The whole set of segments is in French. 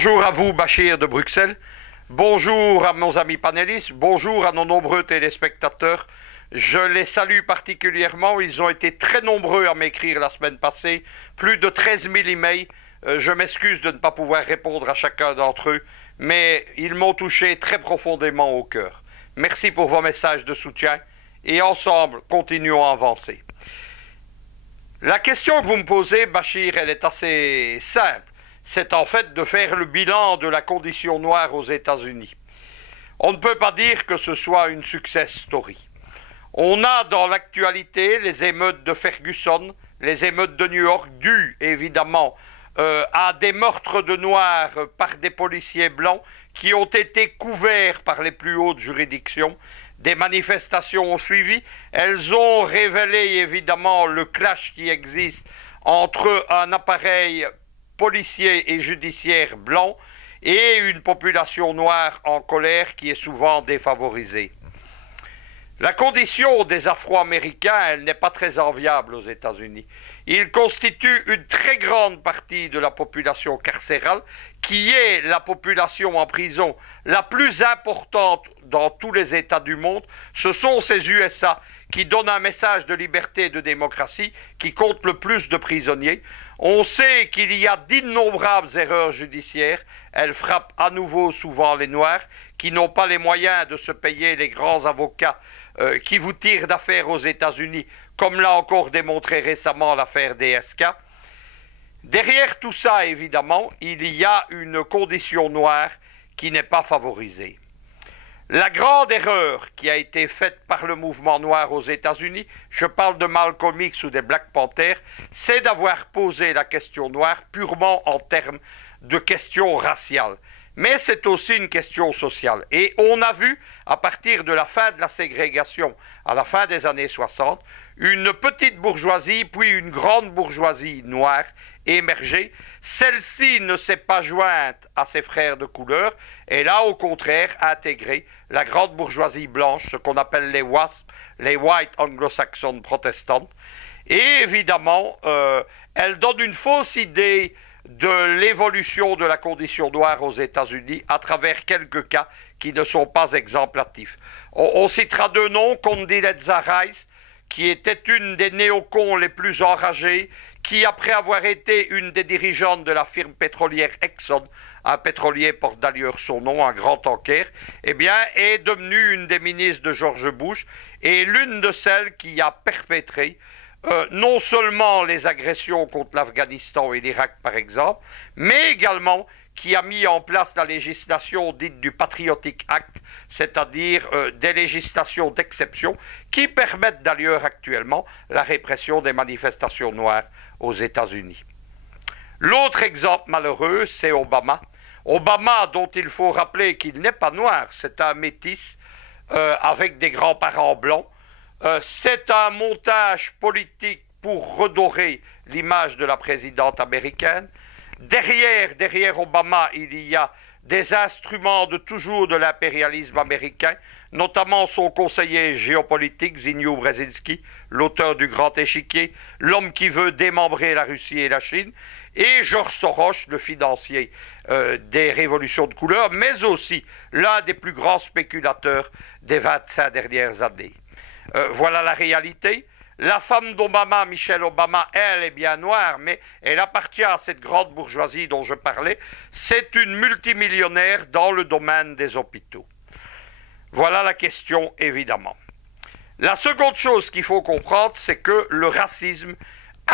Bonjour à vous, Bachir de Bruxelles. Bonjour à nos amis panélistes. Bonjour à nos nombreux téléspectateurs. Je les salue particulièrement. Ils ont été très nombreux à m'écrire la semaine passée. Plus de 13 000 emails. Je m'excuse de ne pas pouvoir répondre à chacun d'entre eux, mais ils m'ont touché très profondément au cœur. Merci pour vos messages de soutien et ensemble, continuons à avancer. La question que vous me posez, Bachir, elle est assez simple. C'est en fait de faire le bilan de la condition noire aux États-Unis. On ne peut pas dire que ce soit une success story. On a dans l'actualité les émeutes de Ferguson, les émeutes de New York, dues évidemment à des meurtres de Noirs par des policiers blancs qui ont été couverts par les plus hautes juridictions. Des manifestations ont suivi. Elles ont révélé évidemment le clash qui existe entre un appareil policier et judiciaire blanc et une population noire en colère qui est souvent défavorisée. La condition des Afro-Américains, elle n'est pas très enviable aux États-Unis. Ils constituent une très grande partie de la population carcérale, qui est la population en prison la plus importante dans tous les États du monde. Ce sont ces USA qui donnent un message de liberté et de démocratie, qui comptent le plus de prisonniers. On sait qu'il y a d'innombrables erreurs judiciaires. Elles frappent à nouveau souvent les Noirs, qui n'ont pas les moyens de se payer les grands avocats qui vous tirent d'affaire aux États-Unis, comme l'a encore démontré récemment l'affaire DSK. Derrière tout ça, évidemment, il y a une condition noire qui n'est pas favorisée. La grande erreur qui a été faite par le mouvement noir aux États-Unis, je parle de Malcolm X ou des Black Panthers, c'est d'avoir posé la question noire purement en termes de question raciale. Mais c'est aussi une question sociale. Et on a vu, à partir de la fin de la ségrégation, à la fin des années 60, une petite bourgeoisie, puis une grande bourgeoisie noire émerger. Celle-ci ne s'est pas jointe à ses frères de couleur, elle a au contraire intégré la grande bourgeoisie blanche, ce qu'on appelle les WASP, les White Anglo-Saxon Protestants. Et évidemment, elle donne une fausse idée de l'évolution de la condition noire aux États-Unis à travers quelques cas qui ne sont pas exemplatifs. On citera deux noms, Condoleezza Rice, qui était une des néocons les plus enragées, qui, après avoir été une des dirigeantes de la firme pétrolière Exxon, un pétrolier porte d'ailleurs son nom, un grand tanker, eh bien, est devenue une des ministres de George Bush et l'une de celles qui a perpétré non seulement les agressions contre l'Afghanistan et l'Irak par exemple, mais également qui a mis en place la législation dite du Patriotic Act, c'est-à-dire des législations d'exception qui permettent d'ailleurs actuellement la répression des manifestations noires aux États-Unis. L'autre exemple malheureux, c'est Obama. Obama, dont il faut rappeler qu'il n'est pas noir, c'est un métis avec des grands-parents blancs. C'est un montage politique pour redorer l'image de la présidente américaine. Derrière Obama, il y a des instruments de toujours de l'impérialisme américain, notamment son conseiller géopolitique, Zbigniew Brzezinski, l'auteur du Grand Échiquier, l'homme qui veut démembrer la Russie et la Chine, et George Soros, le financier des révolutions de couleur, mais aussi l'un des plus grands spéculateurs des 25 dernières années. Voilà la réalité. La femme d'Obama, Michelle Obama, elle est bien noire, mais elle appartient à cette grande bourgeoisie dont je parlais. C'est une multimillionnaire dans le domaine des hôpitaux. Voilà la question, évidemment. La seconde chose qu'il faut comprendre, c'est que le racisme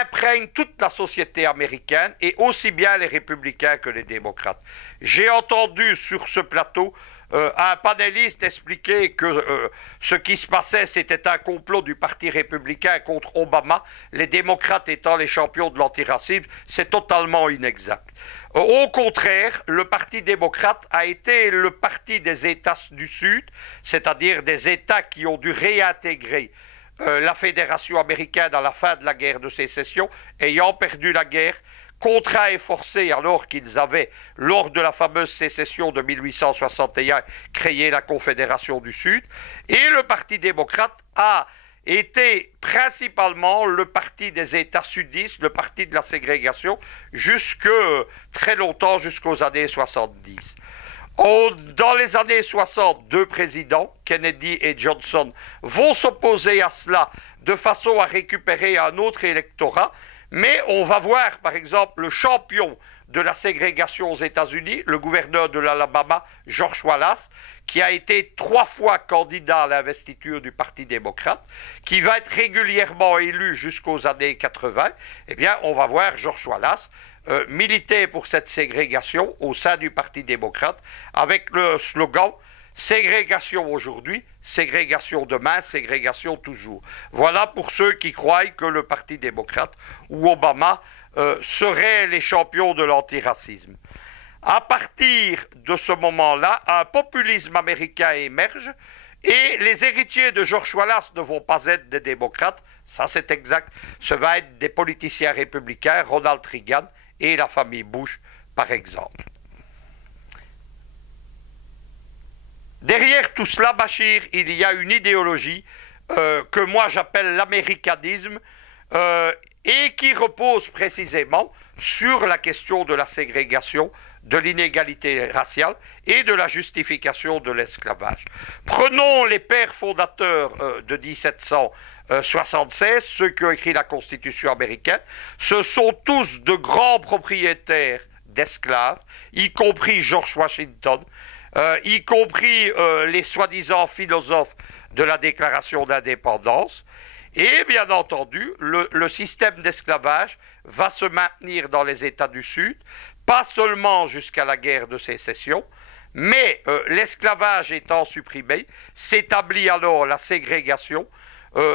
imprègne toute la société américaine, et aussi bien les républicains que les démocrates. J'ai entendu sur ce plateau un panéliste expliquait que ce qui se passait, c'était un complot du Parti républicain contre Obama, les démocrates étant les champions de l'antiracisme. C'est totalement inexact. Au contraire, le Parti démocrate a été le parti des États du Sud, c'est-à-dire des États qui ont dû réintégrer la Fédération américaine à la fin de la guerre de sécession, ayant perdu la guerre, contraints et forcés alors qu'ils avaient, lors de la fameuse sécession de 1861, créé la Confédération du Sud. Et le Parti démocrate a était principalement le parti des États sudistes, le parti de la ségrégation, jusque très longtemps, jusqu'aux années 70. Dans les années 60, deux présidents, Kennedy et Johnson, vont s'opposer à cela de façon à récupérer un autre électorat, mais on va voir par exemple le champion de la ségrégation aux États-Unis, le gouverneur de l'Alabama, George Wallace, qui a été 3 fois candidat à l'investiture du Parti démocrate, qui va être régulièrement élu jusqu'aux années 80, eh bien on va voir George Wallace militer pour cette ségrégation au sein du Parti démocrate avec le slogan « Ségrégation aujourd'hui, ségrégation demain, ségrégation toujours ». Voilà pour ceux qui croient que le Parti démocrate ou Obama seraient les champions de l'antiracisme. À partir de ce moment-là, un populisme américain émerge et les héritiers de George Wallace ne vont pas être des démocrates, ça c'est exact, ce va être des politiciens républicains, Ronald Reagan et la famille Bush, par exemple. Derrière tout cela, Bachir, il y a une idéologie que moi j'appelle l'américanisme et qui repose précisément sur la question de la ségrégation, de l'inégalité raciale et de la justification de l'esclavage. Prenons les pères fondateurs de 1776, ceux qui ont écrit la Constitution américaine. Ce sont tous de grands propriétaires d'esclaves, y compris George Washington, y compris les soi-disant philosophes de la Déclaration d'indépendance. Et bien entendu, le système d'esclavage va se maintenir dans les États du Sud, pas seulement jusqu'à la guerre de sécession, mais l'esclavage étant supprimé, s'établit alors la ségrégation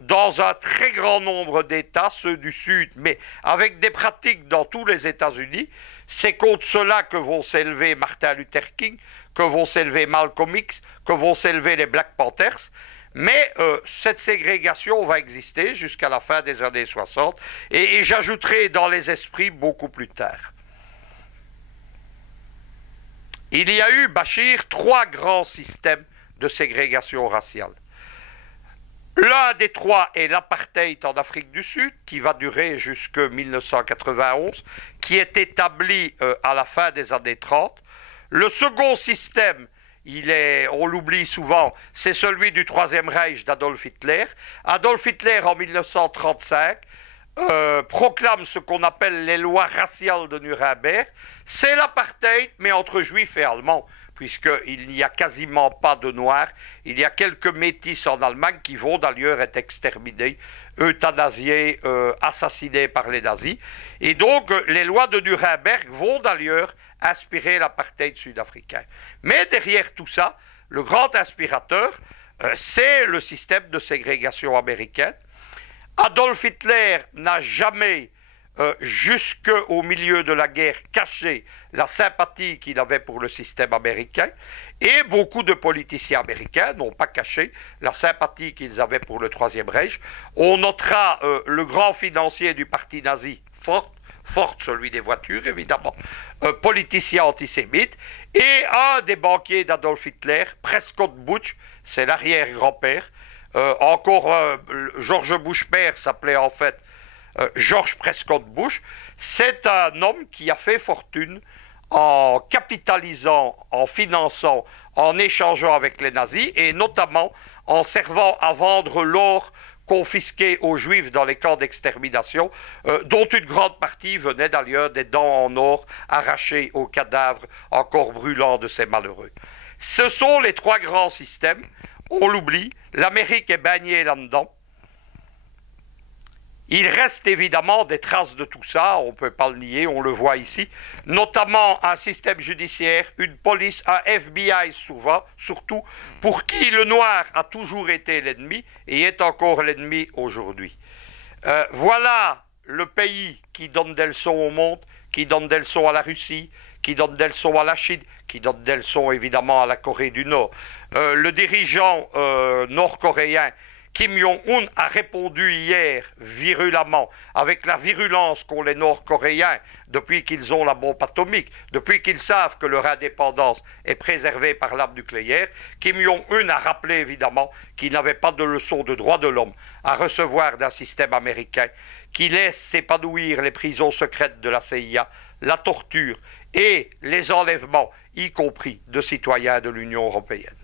dans un très grand nombre d'États, ceux du Sud, mais avec des pratiques dans tous les États-Unis. C'est contre cela que vont s'élever Martin Luther King, que vont s'élever Malcolm X, que vont s'élever les Black Panthers. Mais cette ségrégation va exister jusqu'à la fin des années 60 et j'ajouterai dans les esprits beaucoup plus tard. Il y a eu, Bachir, 3 grands systèmes de ségrégation raciale. L'un des 3 est l'apartheid en Afrique du Sud, qui va durer jusqu'en 1991, qui est établi à la fin des années 30. Le second système, on l'oublie souvent, c'est celui du Troisième Reich d'Adolf Hitler. Adolf Hitler, en 1935, proclame ce qu'on appelle les lois raciales de Nuremberg. C'est l'apartheid, mais entre juifs et allemands, puisqu'il n'y a quasiment pas de noirs. Il y a quelques métis en Allemagne qui vont d'ailleurs être exterminés, euthanasiés, assassinés par les nazis. Et donc, les lois de Nuremberg vont d'ailleurs inspirer l'apartheid sud-africain. Mais derrière tout ça, le grand inspirateur, c'est le système de ségrégation américaine. Adolf Hitler n'a jamais, jusqu'au milieu de la guerre, caché la sympathie qu'il avait pour le système américain, et beaucoup de politiciens américains n'ont pas caché la sympathie qu'ils avaient pour le Troisième Reich. On notera le grand financier du parti nazi, Ford, celui des voitures évidemment, politicien antisémite, et un des banquiers d'Adolf Hitler, Prescott Bush, c'est l'arrière-grand-père. George Bush père s'appelait en fait George Prescott Bush. C'est un homme qui a fait fortune en capitalisant, en finançant, en échangeant avec les nazis et notamment en servant à vendre l'or confisqué aux juifs dans les camps d'extermination, dont une grande partie venait d'ailleurs des dents en or arrachées aux cadavres encore brûlants de ces malheureux. Ce sont les 3 grands systèmes. On l'oublie, l'Amérique est baignée là-dedans. Il reste évidemment des traces de tout ça, on ne peut pas le nier, on le voit ici, notamment un système judiciaire, une police, un FBI surtout, pour qui le noir a toujours été l'ennemi et est encore l'ennemi aujourd'hui. Voilà le pays qui donne des leçons au monde, qui donne des leçons à la Russie, qui donne des leçons à la Chine, qui donne des leçons évidemment à la Corée du Nord. Le dirigeant nord-coréen Kim Jong-un a répondu hier virulemment, avec la virulence qu'ont les Nord-Coréens depuis qu'ils ont la bombe atomique, depuis qu'ils savent que leur indépendance est préservée par l'arme nucléaire. Kim Jong-un a rappelé évidemment qu'il n'avait pas de leçon de droits de l'homme à recevoir d'un système américain qui laisse s'épanouir les prisons secrètes de la CIA, la torture et les enlèvements, y compris de citoyens de l'Union européenne.